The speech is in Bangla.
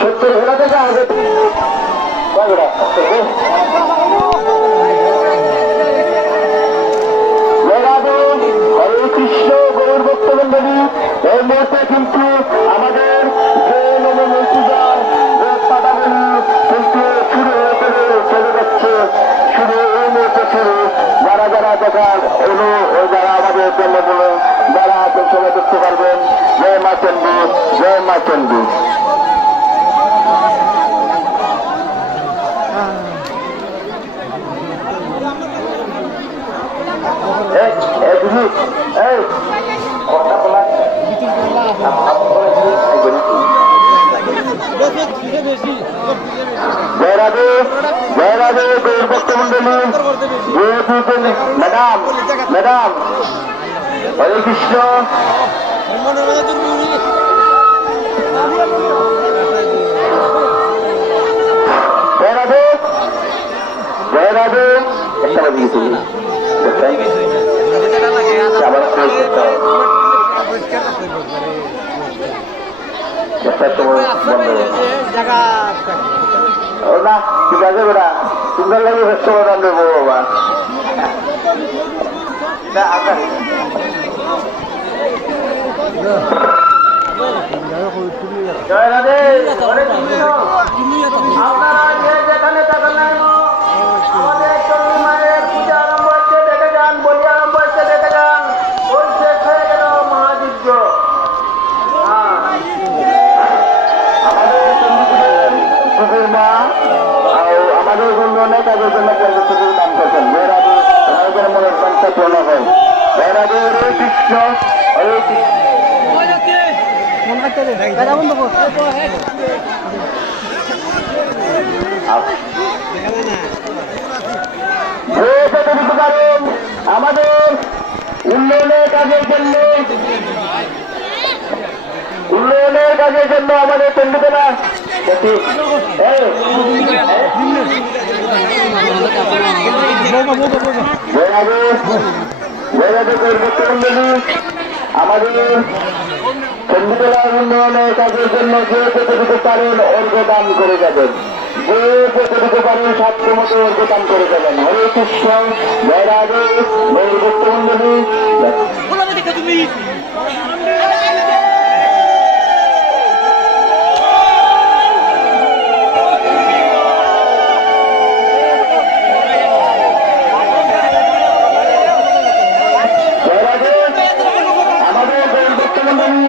70 ঘোড়া থেকে আগে হরে কৃষ্ণ গৌর ভক্তমন্ডলী। এই মুহূর্তে কিন্তু আমাদের যে পূজা পাঠাগুলি কিন্তু শুরু হয়ে চলে যাচ্ছে। শুরু এই মুহূর্তে শুরু। যারা যারা দেখার এলো যারা আমাদের জন্মগুলো যারা সবাই দেখতে পারবেন। জয় মা চন্ডী, জয় মা চন্ডী। ম্যাডাম ম্যাডাম হরে কৃষ্ণ। জয় রাধে জয় রাধে। একটা বাজে গেছি না, ঠিক আছে বেটা, সুন্দর লাগে ব্যস্ত করতাম দেবো বাবা। জয় রাধে। আপনারা যে যেখানে থাকেন না আমাদের চন্ডী মায়ের পূজা আরম্ভ হচ্ছে, দেখে যান। বলি আরম্ভ হচ্ছে, দেখে যান। ওই শেষ হয়ে গেল মহাযজ্ঞ। আমাদের মা আমাদের জন্য অনেক কাজের জন্য পুজোর নাম করছেন। জয় রাধে, আমাদের মনের সংখ্যা পূর্ণ হয়। জয় রাধে, হরে কৃষ্ণ হরে কৃষ্ণ। আমাদের উন্নয়নের কাজের জন্য আমাদের চন্ডীতলা আমাদের চন্ডীতলার উন্নয়নের কাজের জন্য যে যেতে পারেন অর্ঘদান করে যাবেন। যে যেতে পারেন সাধ্য মতো অর্ঘদান করে যাবেন। হরে কৃষ্ণ, জয় রাধে, গৌর ভক্তমন্ডলী।